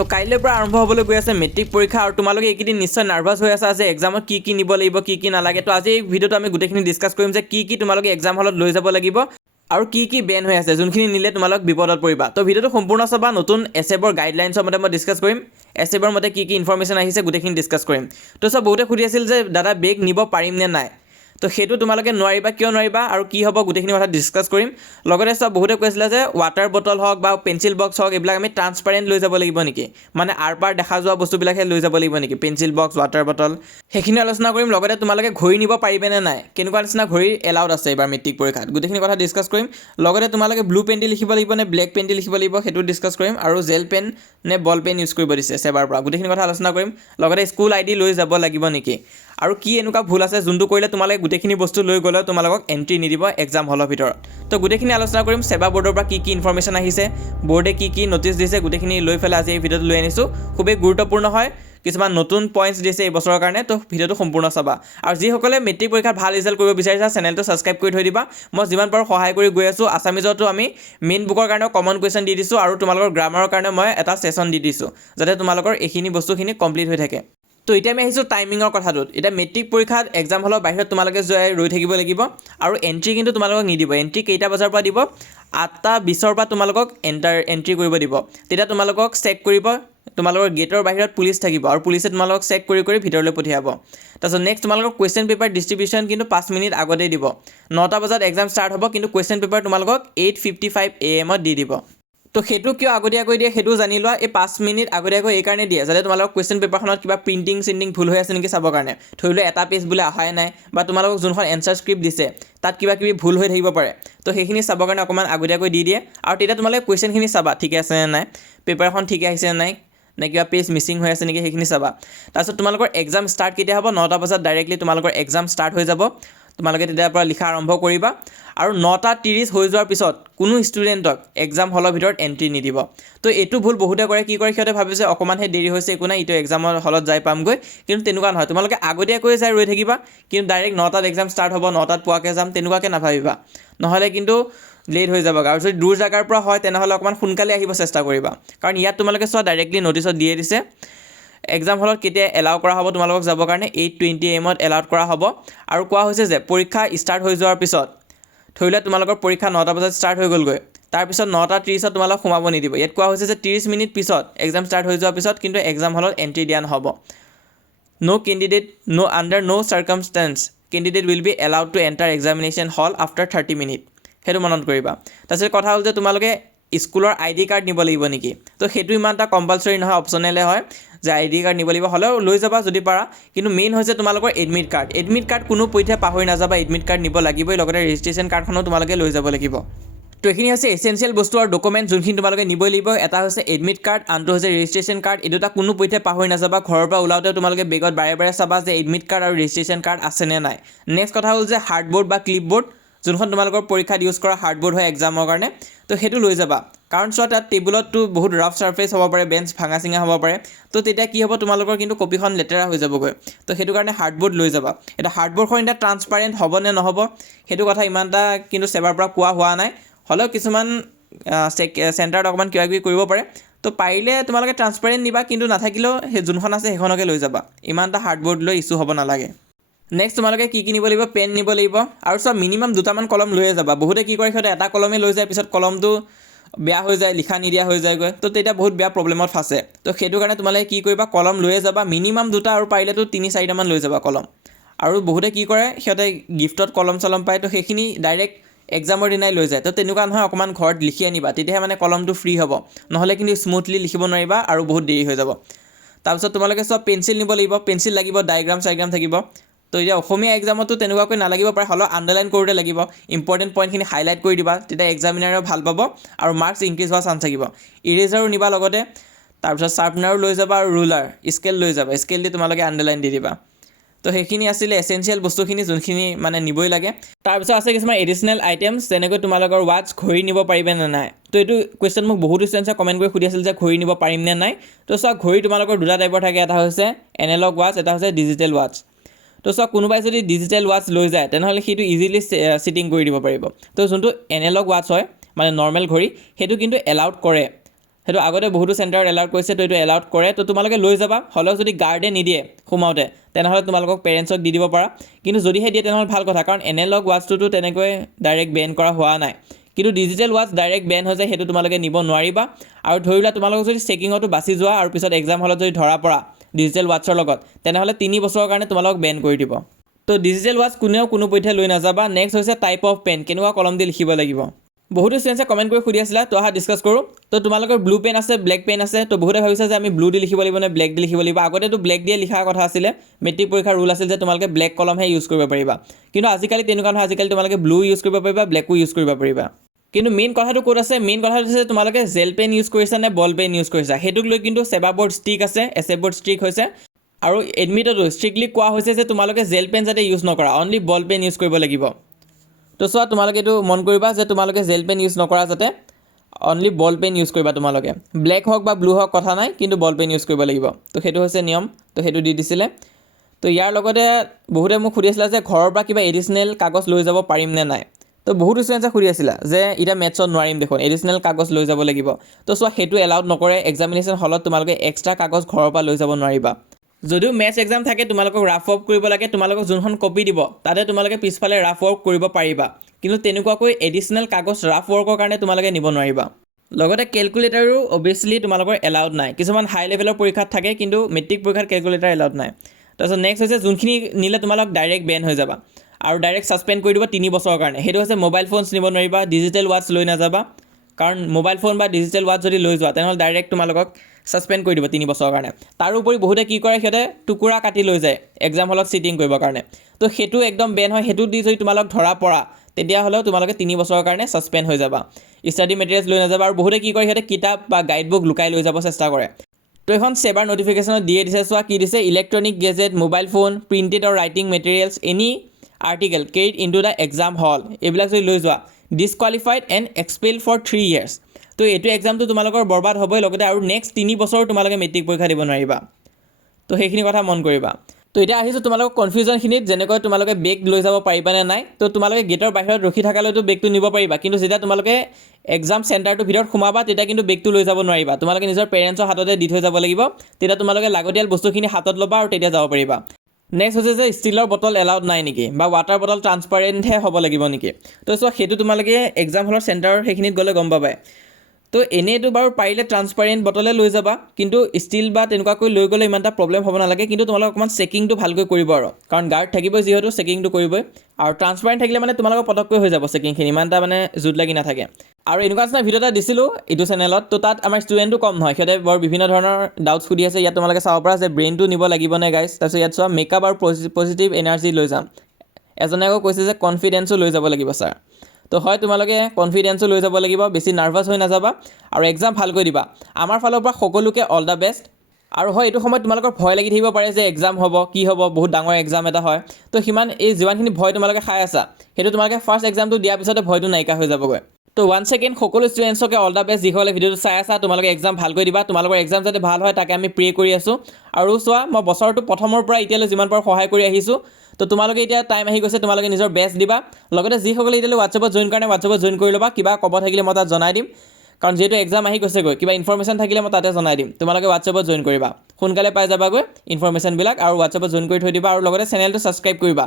তো কাইলৈৰ পৰা আৰম্ভ হ'বলৈ গৈ আছে মেট্ৰিক পৰীক্ষা আৰু তোমালোকে এইকেইদিন নিশ্চয় নাৰ্ভাছ হৈ আছা যে এক্সামত কি নিব লাগিব কি নালাগে। তো আজি এই ভিডিঅ'টো আমি গোটেইখিনি ডিছকাছ কৰিম যে কি তোমালোকে এক্সাম হলত লৈ যাব লাগিব আৰু কি বেন হৈ আছে যোনখিনি নিলে তোমালোক বিপদত পৰিবা। তো ভিডিঅ'টো সম্পূৰ্ণ চাবা, নতুন এছএবৰ গাইডলাইনছৰ মতে মই ডিছকাছ কৰিম, এছএবৰ মতে কি ইনফৰমেশ্যন আহিছে গোটেইখিনি ডিছকাছ কৰিম। তো চব বহুতে সুধি আছিল যে দাদা বেগ নিব পাৰিম নে নাই, তো সেইটো তোমালোকে নোৱাৰিবা, কিয় নোৱাৰিবা আৰু কি হ'ব গোটেইখিনি কথা ডিছকাছ কৰিম। লগতে চব বহুতে কৈছিলে যে ৱাটাৰ বটল হওক বা পেঞ্চিল বক্স হওক এইবিলাক আমি ট্ৰান্সপাৰেণ্ট লৈ যাব লাগিব নেকি, মানে আৰপাৰ দেখা যোৱা বস্তুবিলাকহে লৈ যাব লাগিব নেকি, পেঞ্চিল বক্স ৱাটাৰ বটল, সেইখিনি আলোচনা কৰিম। লগতে তোমালোকে ঘড়ী নিব পাৰিবে নে নাই, কেনেকুৱা নিচিনা ঘড়ী এলাউড আছে এইবাৰ মেট্ৰিক পৰীক্ষাত, গোটেইখিনি কথা ডিছকাছ কৰিম। লগতে তোমালোকে ব্লু পেন দি লিখিব লাগিব নে ব্লেক পেন দি লিখিব লাগিব সেইটো ডিছকাছ কৰিম, আৰু জেল পেন নে বল পেন ইউজ কৰিব দিছে সেবাৰ পৰা, গোটেইখিনি কথা আলোচনা কৰিম। লগতে স্কুল আইডি লৈ যাব লাগিব নেকি আৰু কি এনেকুৱা ভুল আছে যোনটো কৰিলে তোমালোকে গোটেইখিনি বস্তু লৈ গ'লে তোমালোকক এণ্ট্ৰি নিদিব এক্সাম হলৰ ভিতৰত। তো গোটেইখিনি আলোচনা কৰিম, সেবা বৰ্ডৰ পৰা কি ইনফৰমেশ্যন আহিছে, বৰ্ডে কি নটিছ দিছে, গোটেইখিনি লৈ পেলাই আজি এই ভিডিঅ'টো লৈ আনিছোঁ। খুবেই গুৰুত্বপূৰ্ণ হয়, কিছুমান নতুন পইণ্টছ দিছে এই বছৰৰ কাৰণে, তো ভিডিঅ'টো সম্পূৰ্ণ চাবা। আৰু যিসকলে মেট্ৰিক পৰীক্ষাত ভাল ৰিজাল্ট কৰিব বিচাৰিছা চেনেলটো ছাবস্ক্ৰাইব কৰি থৈ দিবা, মই যিমান পাৰোঁ সহায় কৰি গৈ আছোঁ। আছামিজতো আমি মেইন বুকৰ কাৰণেও কমন কুৱেশ্যন দি দিছোঁ আৰু তোমালোকৰ গ্ৰামাৰৰ কাৰণে মই এটা ছেশ্যন দি দিছোঁ যাতে তোমালোকৰ এইখিনি বস্তুখিনি কমপ্লিট হৈ থাকে। তো এতিয়া আমি আহিছোঁ টাইমিঙৰ কথাটোত। এতিয়া মেট্ৰিক পৰীক্ষাত এক্সাম হলৰ বাহিৰত তোমালোকে ৰৈ থাকিব লাগিব আৰু এণ্ট্ৰি কিন্তু তোমালোকক নিদিব। এণ্ট্ৰি কেইটা বজাৰ পৰা দিব, 8:20 পৰা তোমালোকক এণ্ট্ৰি কৰিব দিব। তেতিয়া তোমালোকক চেক কৰিব, তোমালোকৰ গেটৰ বাহিৰত পুলিচ থাকিব আৰু পুলিচে তোমালোকক চেক কৰি ভিতৰলৈ পঠিয়াব। তাৰপিছত নেক্সট তোমালোকৰ কুৱেশ্যন পেপাৰ ডিষ্ট্ৰিবিউশ্যন কিন্তু 5 মিনিট আগতেই দিব। 9টা বজাত এক্সাম ষ্টাৰ্ট হ'ব, কিন্তু কুৱেশ্যন পেপাৰ তোমালোকক 8:55 AM দি দিব। তো সেইটো কিয় আগতীয়াকৈ দিয়ে সেইটো জানি লোৱা। এই 5 মিনিট আগতীয়াকৈ এইকাৰণে দিয়ে যাতে তোমালোকৰ কুৱেশ্যন পেপাৰখনত কিবা প্ৰিণ্টিং ভুল হৈ আছে নেকি চাবৰ কাৰণে। ধৰি লোৱা এটা পেজ বোলে অহাই নাই বা তোমালোকক যোনখন এনচাৰ স্ক্ৰিপ্ট দিছে তাত কিবা ভুল হৈ থাকিব পাৰে, তো সেইখিনি চাবৰ কাৰণে অকণমান আগতীয়াকৈ দি দিয়ে। আৰু তেতিয়া তোমালোকে কুৱেশ্যনখিনি চাবা ঠিকে আছে নে নাই, পেপাৰখন ঠিকে আহিছে নে নাই, নে কিবা পেজ মিচিং হৈ আছে নেকি সেইখিনি চাবা। তাৰপিছত তোমালোকৰ এক্সাম ষ্টাৰ্ট কেতিয়া হ'ব, 9টা বজাত ডাইৰেক্টলি তোমালোকৰ এক্সাম ষ্টাৰ্ট হৈ যাব। তোমালোকে তেতিয়াৰ পৰা লিখা আৰম্ভ কৰিবা আৰু 9:30 হৈ যোৱাৰ পিছত কোনো ষ্টুডেণ্টক এক্সাম হলৰ ভিতৰত এণ্ট্ৰি নিদিব। তো এইটো ভুল বহুতে কৰে, কি কৰে সিহঁতে ভাবে যে অকণমানহে দেৰি হৈছে একো নাই, এইটো এক্সামৰ হলত যাই পামগৈ, কিন্তু তেনেকুৱা নহয়। তোমালোকে আগতীয়াকৈ যাই ৰৈ থাকিবা, কিন্তু ডাইৰেক্ট 9টাত এক্সাম ষ্টাৰ্ট হ'ব, 9টাত পোৱাকৈ যাম তেনেকুৱাকৈ নাভাবিবা, নহ'লে কিন্তু লেট হৈ যাব। আৰু যদি দূৰ জেগাৰ পৰা হয় তেনেহ'লে অকণমান সোনকালে আহিব চেষ্টা কৰিবা, কাৰণ ইয়াত তোমালোকে চোৱা ডাইৰেক্টলি নটিছত দিয়ে দিছে এক্সাম হলত কেতিয়া এলাউ কৰা হ'ব তোমালোকক যাবৰ কাৰণে, 8:20 AM এলাউড কৰা হ'ব। আৰু কোৱা হৈছে যে পৰীক্ষা ষ্টাৰ্ট হৈ যোৱাৰ পিছত, ধৰি লোৱা তোমালোকৰ পৰীক্ষা 9টা বজাত ষ্টাৰ্ট হৈ গ'লগৈ, তাৰপিছত 9:30 তোমালোক সোমাব নিদিব। ইয়াত কোৱা হৈছে যে 30 মিনিট পিছত এক্সাম ষ্টাৰ্ট হৈ যোৱাৰ পিছত কিন্তু এক্সাম হলত এণ্ট্ৰি দিয়া নহ'ব। Under no' circumstance candidate will be allowed to enter examination hall after 30 minute, সেইটো মনত কৰিবা। তাৰপিছত কথা হ'ল যে তোমালোকে স্কুলৰ ID কাৰ্ড নিব লাগিব নেকি, তো সেইটো ইমান এটা কম্পালচৰি নহয়, অপশ্যনেলে হয় যে ID কাৰ্ড নিব লাগিব, হ'লেও লৈ যাবা যদি পাৰা। কিন্তু মেইন হৈছে তোমালোকৰ এডমিট কাৰ্ড কোনো পধ্যে পাহৰি নাযাবা, এডমিট কাৰ্ড নিব লাগিবই, লগতে ৰেজিষ্ট্ৰেশ্যন কাৰ্ডখনো তোমালোকে লৈ যাব লাগিব। তো এইখিনি হৈছে এচেঞ্চিয়েল বস্তু আৰু ডকুমেণ্ট যোনখিনি তোমালোকে নিবই লাগিব। এটা হৈছে এডমিট কাৰ্ড, আনটো হৈছে ৰেজিষ্ট্ৰেশ্যন কাৰ্ড। এই দুটা কোনো পধ্যে পাহৰি নাযাবা, ঘৰৰ পৰা ওলাওঁতে তোমালোকে বেগত বাৰে চাবা যে এডমিট কাৰ্ড আৰু ৰেজিষ্ট্ৰেশ্যন কাৰ্ড আছে নে নাই। নেক্সট কথা হ'ল যে হাৰ্ডবৰ্ড বা ক্লিপবৰ্ড, যোনখন তোমালোকৰ পৰীক্ষাত ইউজ কৰা হাৰ্ডবৰ্ড হয় এক্সামৰ কাৰণে, তো সেইটো লৈ যাবা। কাৰণ চোৱা তাত টেবুলততো বহুত ৰাফ ছাৰ্ফেচ হ'ব পাৰে, বেঞ্চ ভাঙা চিঙা হ'ব পাৰে, তো তেতিয়া কি হ'ব তোমালোকৰ কিন্তু কপিখন লেতেৰা হৈ যাবগৈ, তো সেইটো কাৰণে হাৰ্ডবৰ্ড লৈ যাবা। এতিয়া হাৰ্ডবৰ্ডখন এতিয়া ট্ৰান্সপাৰেণ্ট হ'ব নে নহ'ব সেইটো কথা ইমান এটা কিন্তু সেবাৰ পৰা কোৱা হোৱা নাই, হ'লেও কিছুমান চেণ্টাৰত অকণমান কিবাকিবি কৰিব পাৰে। তো পাৰিলে তোমালোকে ট্ৰান্সপাৰেণ্ট নিবা, কিন্তু নাথাকিলেও সেই যোনখন আছে সেইখনকে লৈ যাবা, ইমান এটা হাৰ্ডবৰ্ড লৈ ইছ্যু হ'ব নালাগে। নেক্সট তোমালোকে কি নিব লাগিব, পেন নিব লাগিব, আৰু চব মিনিমাম 2টামান কলম লৈয়ে যাবা। বহুতে কি কৰে সিহঁতে এটা কলমে লৈ যায়, পিছত কলমটো বেয়া হৈ যায়, লিখা নিদিয়া হৈ যায়গৈ, তো তেতিয়া বহুত বেয়া প্ৰব্লেমত ফাঁচে। তো সেইটো কাৰণে তোমালোকে কি কৰিবা, কলম লৈয়ে যাবা, মিনিমাম 2টা আৰু পাৰিলেতো 3-4টামান লৈ যাবা কলম। আৰু বহুতে কি কৰে সিহঁতে গিফ্টত কলম চলম পায়, তো সেইখিনি ডাইৰেক্ট এক্সামৰ দিনাই লৈ যায়। তো তেনেকুৱা নহয়, অকণমান ঘৰত লিখি আনিবা, তেতিয়াহে মানে কলমটো ফ্ৰী হ'ব, নহ'লে কিন্তু স্মুথলি লিখিব নোৱাৰিবা আৰু বহুত দেৰি হৈ যাব। তাৰপিছত তোমালোকে চব পেঞ্চিল নিব লাগিব, পেঞ্চিল লাগিব, ডায়েগ্ৰাম থাকিব। তো এতিয়া অসমীয়া এক্সামতো তেনেকুৱাকৈ নালাগিব পাৰে, হ'লেও আণ্ডাৰলাইন কৰোঁতে লাগিব, ইম্পৰ্টেণ্ট পইণ্টখিনি হাইলাইট কৰি দিবা, তেতিয়া এক্সামিনাৰেও ভাল পাব আৰু মাৰ্কছ ইনক্ৰিজ হোৱাৰ চান্স থাকিব। ইৰেজাৰো নিবা লগতে, তাৰপিছত শ্বাৰ্পনাৰো লৈ যাবা আৰু ৰুলাৰ স্কেল লৈ যাবা, স্কেল দি তোমালোকে আণ্ডাৰলাইন দি দিবা। তো সেইখিনি আছিলে এচেঞ্চিয়েল বস্তুখিনি যোনখিনি মানে নিবই লাগে। তাৰপিছত আছে কিছুমান এডিচনেল আইটেমছ, যেনেকৈ তোমালোকৰ ৱাটছ, ঘড়ী নিব পাৰিবে নে নাই। তো এইটো কুৱেশ্যন মোক বহুত ষ্টুডেণ্টছে কমেণ্ট কৰি সুধি আছিল যে ঘড়ী নিব পাৰিম নে নাই। তো চোৱা ঘড়ী তোমালোকৰ 2টা টাইপৰ থাকে, এটা হৈছে এনালগ ৱাটছ, এটা হৈছে ডিজিটেল ৱাটছ। তো চোৱা কোনোবাই যদি ডিজিটেল ৱাটছ লৈ যায় তেনেহ'লে সেইটো ইজিলি চিটিং কৰি দিব পাৰিব। তো যোনটো এনালগ ৱাটছ হয় মানে নৰ্মেল ঘড়ী, সেইটো কিন্তু এলাউড কৰে, সেইটো আগতে বহুতো চেণ্টাৰত এলাউড কৰিছে, তো এইটো এলাউড কৰে, তো তোমালোকে লৈ যাবা। হ'লেও যদি গাৰ্ডে নিদিয়ে সোমাওঁতে তেনেহ'লে তোমালোকক পেৰেণ্টছক দি দিব পাৰা, কিন্তু যদিহে দিয়ে তেনেহ'লে ভাল কথা, কাৰণ এনালগ ৱাটচটোতো তেনেকৈ ডাইৰেক্ট বেন কৰা হোৱা নাই। কিন্তু ডিজিটেল ৱাটচ ডাইৰেক্ট বেন হৈ যায়, সেইটো তোমালোকে নিব নোৱাৰিবা। আৰু ধৰি লোৱা তোমালোকক যদি চেকিঙতো বাচি যোৱা আৰু পিছত এক্সাম হলত যদি ধৰা পৰা ডিজিটেল ৱাটচৰ লগত, তেনেহ'লে 3 বছৰৰ কাৰণে তোমালোকক বেন কৰি দিব। তো ডিজিটেল ৱাটচ কোনেও কোনো পধ্যে লৈ নাযাবা। নেক্সট হৈছে টাইপ অফ পেন, কেনেকুৱা কলম দি লিখিব লাগিব। বহুতো ষ্টুডেণ্টছে কমেণ্ট কৰি সুধি আছিলা, তো আহা ডিছকাছ কৰোঁ। তো তোমালোকৰ ব্লু পেন আছে, ব্লেক পেন আছে, তো বহুতে ভাবিছে যে আমি ব্লু দি লিখিব লাগিব নে ব্লেক দি লিখিব লাগিব। আগতেতো ব্লেক দিয়ে লিখাৰ কথা আছিলে, মেট্ৰিক পৰীক্ষাৰ ৰুল আছিল যে তোমালোকে ব্লেক কলমহে ইউজ কৰিব পাৰিবা। কিন্তু আজিকালি তেনেকুৱা নহয়, আজিকালি তোমালোকে ব্লু ইউজ কৰিব পাৰিবা, ব্লেকো ইউজ কৰিব পাৰিবা। কিন্তু মেইন কথাটো ক'ত আছে, মেইন কথাটো হৈছে তোমালোকে জেল পেন ইউজ কৰিছা নে বল পেন ইউজ কৰিছা, সেইটোক লৈ কিন্তু চেবা বৰ্ড ষ্ট্ৰিক আছে, এছ এ বৰ্ড ষ্ট্ৰিক হৈছে। আৰু এডমিটতো ষ্ট্ৰিক্টলি কোৱা হৈছে যে তোমালোকে জেল পেন যাতে ইউজ নকৰা, অনলি বল পেন ইউজ কৰিব লাগিব। তো চোৱা তোমালোকে এইটো মন কৰিবা যে তোমালোকে জেল পেন ইউজ নকৰা, যাতে অনলি বল পেন ইউজ কৰিবা। তোমালোকে ব্লেক হওক বা ব্লু হওক কথা নাই, কিন্তু বল পেন ইউজ কৰিব লাগিব। তো সেইটো হৈছে নিয়ম, তো সেইটো দি দিছিলে। তো ইয়াৰ লগতে বহুতে মোক সুধি আছিলে যে ঘৰৰ পৰা কিবা এডিশ্যনেল কাগজ লৈ যাব পাৰিম নে নাই। তো বহুত ষ্টুডেণ্টছে সুধি আছিলে যে এতিয়া মেথছত নোৱাৰিম দেখোন, এডিশ্যনেল কাগজ লৈ যাব লাগিব। তো চোৱা সেইটো এলাউড নকৰে, এক্সামিনেশ্যন হলত তোমালোকে এক্সট্ৰা কাগজ ঘৰৰ পৰা লৈ যাব নোৱাৰিবা। যদিও মেথছ এক্সাম থাকে, তোমালোকক ৰাফ ৱৰ্ক কৰিব লাগে, তোমালোকক যোনখন কপি দিব তাতে তোমালোকে পিছফালে ৰাফ ৱৰ্ক কৰিব পাৰিবা, কিন্তু তেনেকুৱাকৈ এডিশ্যনেল কাগজ ৰাফ ৱৰ্কৰ কাৰণে তোমালোকে নিব নোৱাৰিবা। লগতে কেলকুলেটাৰো অভিয়াছলি তোমালোকৰ এলাউড নাই, কিছুমান হাই লেভেলৰ পৰীক্ষাত থাকে, কিন্তু মেট্ৰিক পৰীক্ষাত কেলকুলেটাৰ এলাউড নাই। তাৰপিছত নেক্সট হৈছে যোনখিনি নিলে তোমালোক ডাইৰেক্ট বেন হৈ যাবা আৰু ডাইৰেক্ট ছাছপেণ্ড কৰি দিব 3 বছৰৰ কাৰণে। সেইটো হৈছে মোবাইল ফোনছ নিব নোৱাৰিবা, ডিজিটেল ৱাটচ লৈ নাযাবা, কাৰণ মোবাইল ফোন বা ডিজিটেল ৱাটচ যদি লৈ যোৱা তেনেহ'লে ডাইৰেক্ট তোমালোকক ছাছপেণ্ড কৰি দিব 3 বছৰৰ কাৰণে। তাৰোপৰি বহুতে কি কৰে, সিহঁতে টুকুৰা কাটি লৈ যায় এক্সাম হলত চিটিং কৰিবৰ কাৰণে, তো সেইটো একদম বেন হয়। সেইটো দি যদি তোমালোক ধৰা পৰা তেতিয়াহ'লেও তোমালোকে 3 বছৰৰ কাৰণে ছাছপেণ্ড হৈ যাবা। ষ্টাডি মেটেৰিয়েলছ লৈ নাযাবা। আৰু বহুতে কি কৰে, সিহঁতে কিতাপ বা গাইড বুক লুকাই লৈ যাব চেষ্টা কৰে। তো এখন চেবাৰ নটিফিকেশ্যনত দিয়ে দিছে, চোৱা কি দিছে, electronic gadget, mobile phone, printed আৰু writing materials, any article carried in to the exam hall, এইবিলাক যদি লৈ যোৱা disqualified and expel for 3 years। তো এইটো এক্সামটো তোমালোকৰ বৰবাদ হ'বই, লগতে আৰু নেক্সট 3 বছৰ তোমালোকে মেট্ৰিক পৰীক্ষা দিব নোৱাৰিবা। তো সেইখিনি কথা মন কৰিবা। তো এতিয়া আহিছোঁ তোমালোকৰ কনফিউজনখিনিত, যেনেকৈ তোমালোকে বেগ লৈ যাব পাৰিবা নে নাই। তো তোমালোকে গেটৰ বাহিৰত ৰখি থকালৈতো বেগটো নিব পাৰিবা, কিন্তু যেতিয়া তোমালোকে এক্সাম চেণ্টাৰটোৰ ভিতৰত সোমাবা তেতিয়া কিন্তু বেগটো লৈ যাব নোৱাৰিবা। তোমালোকে নিজৰ পেৰেণ্টছৰ হাততে দি থৈ যাব লাগিব, তেতিয়া তোমালোকে লাগতিয়াল বস্তুখিনি হাতত ল'বা আৰু তেতিয়া যাব পাৰিবা। নেক্সট হৈছে যে ষ্টিলৰ বটল এলাউড নাই নেকি, বা ৱাটাৰ বটল ট্ৰান্সপাৰেণ্টহে হ'ব লাগিব নেকি। তো চোৱা সেইটো তোমালোকে এক্সাম হলৰ চেণ্টাৰৰ সেইখিনিত গ'লে গম পাবাই। তো এনেইতো বাৰু পাৰিলে ট্ৰান্সপাৰেণ্ট বটলে লৈ যাবা, কিন্তু ষ্টিল বা তেনেকুৱাকৈ লৈ গ'লে ইমান এটা প্ৰব্লেম হ'ব নালাগে, কিন্তু তোমালোকে অকণমান চেকিংটো ভালকৈ কৰিব আৰু, কাৰণ গাৰ্ড থাকিবই যিহেতু চেকিংটো কৰিবই। আৰু ট্ৰান্সপাৰেণ্ট থাকিলে মানে তোমালোকৰ পটককৈ হৈ যাব চেকিংখিনি, ইমান এটা মানে জুত লাগি নাথাকে। আৰু এনেকুৱা নিচিনা ভিডিঅ' এটা দিছিলোঁ এইটো চেনেলত, তো তাত আমাৰ ষ্টুডেণ্টটো কম নহয়, সিহঁতে বৰ বিভিন্ন ধৰণৰ ডাউটছ সুধি আছে। ইয়াত তোমালোকে চাব পৰা যে ব্ৰেইনটো নিব লাগিব নে গাইছ। তাৰপিছত ইয়াত চোৱা মেকআপ আৰু পজিটিভ এনাৰ্জি লৈ যাম। এজনে আকৌ কৈছে যে কনফিডেঞ্চো লৈ যাব লাগিব ছাৰ। তো হয় তোমালোকে কনফিডেঞ্চো লৈ যাব লাগিব, বেছি নাৰ্ভাছ হৈ নাযাবা আৰু এক্সাম ভালকৈ দিবা। আমাৰ ফালৰ পৰা সকলোকে অল দ্য বেষ্ট। আৰু হয় এইটো সময়ত তোমালোকৰ ভয় লাগি থাকিব পাৰে যে এক্সাম হ'ব কি হ'ব, বহুত ডাঙৰ এক্সাম এটা হয়। তো যিমানখিনি ভয় তোমালোকে খাই আছা, সেইটো তোমালোকে ফাৰ্ষ্ট এক্সামটো দিয়াৰ পিছতে ভয়টো নাইকিয়া হৈ যাবগৈ। তো ওৱান ছেকেণ্ড সকলো ষ্টুডেণ্টছকে অল দ্য বেষ্ট, যিসকলে ভিডিঅ'টো চাই আছা। তোমালোকে এক্সাম ভালকৈ দিবা, তোমালোকৰ এক্সাম যাতে ভাল হয় তাকে আমি প্ৰে কৰি আছোঁ। আৰু চোৱা মই বছৰটো প্ৰথমৰ পৰা এতিয়ালৈ যিমান পাৰোঁ সহায় কৰি আহিছোঁ। তো তোমালোকে এতিয়া টাইম আহি গৈছে, তোমালোকে নিজৰ বেষ্ট দিবা। লগতে যিসকলে এতিয়ালৈ হোৱাটছএপত জইন কৰা নাই, হোৱাটছএপত জইন কৰি ল'বা। কিবা ক'ব থাকিলে মই তাত জনাই দিম, কাৰণ যিহেতু এক্সাম আহি গৈছেগৈ, কিবা ইনফৰমেশ্যন থাকিলে মই তাতে জনাই দিম। তোমালোকে হোৱাটছএপত জইন কৰিবা, সোনকালে পাই যাবাগৈ ইনফৰমেশ্যনবিলাক, আৰু হোৱাটছএপত জইন কৰি থৈ দিবা, আৰু লগতে চেনেলটো ছাবস্ক্ৰাইব কৰিবা।